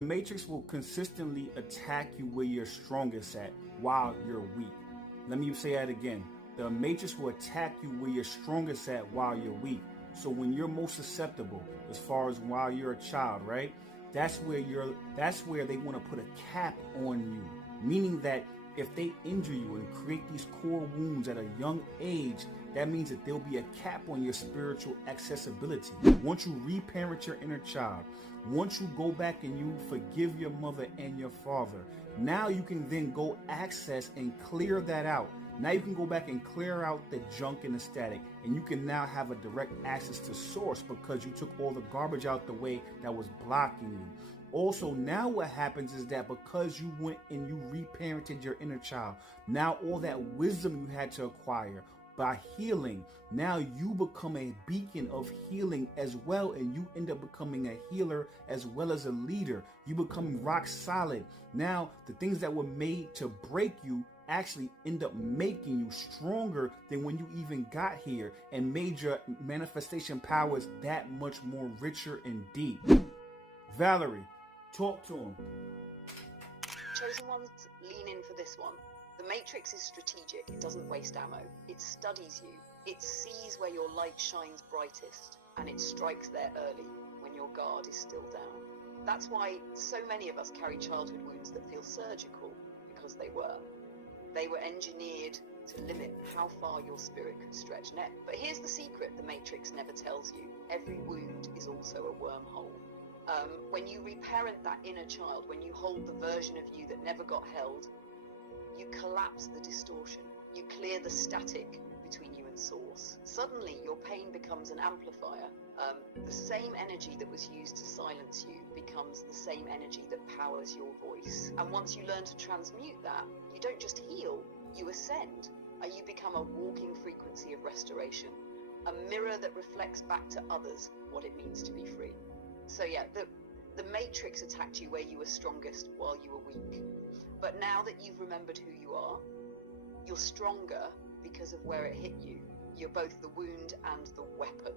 The Matrix will consistently attack you where you're strongest at while you're weak. Let me say that again. The Matrix will attack you where you're strongest at while you're weak. So when you're most susceptible, as far as while you're a child, right? That's where they want to put a cap on you. Meaning that if they injure you and create these core wounds at a young age, that means that there'll be a cap on your spiritual accessibility. Once you reparent your inner child, once you go back and you forgive your mother and your father, now you can then go access and clear that out. Now you can go back and clear out the junk and the static, and you can now have a direct access to source because you took all the garbage out the way that was blocking you. Also, now what happens is that because you went and you reparented your inner child, now all that wisdom you had to acquire by healing, now you become a beacon of healing as well, and you end up becoming a healer as well as a leader. You become rock solid. Now, the things that were made to break you actually end up making you stronger than when you even got here, and made your manifestation powers that much more richer and deep. Valerie, talk to him. Chosen ones, lean in for this one. The Matrix is strategic. It doesn't waste ammo. It studies you. It sees where your light shines brightest, and it strikes there early when your guard is still down. That's why so many of us carry childhood wounds that feel surgical, because they were. They were engineered to limit how far your spirit could stretch next. But here's the secret the Matrix never tells you. Every wound is also a wormhole. When you reparent that inner child, when you hold the version of you that never got held, you collapse the distortion. You clear the static between you and source. Suddenly, your pain becomes an amplifier. The same energy that was used to silence you becomes the same energy that powers your voice. And once you learn to transmute that, you don't just heal, you ascend. And you become a walking frequency of restoration. A mirror that reflects back to others what it means to be free. So yeah, the Matrix attacked you where you were strongest while you were weak. But now that you've remembered who you are, you're stronger because of where it hit you. You're both the wound and the weapon.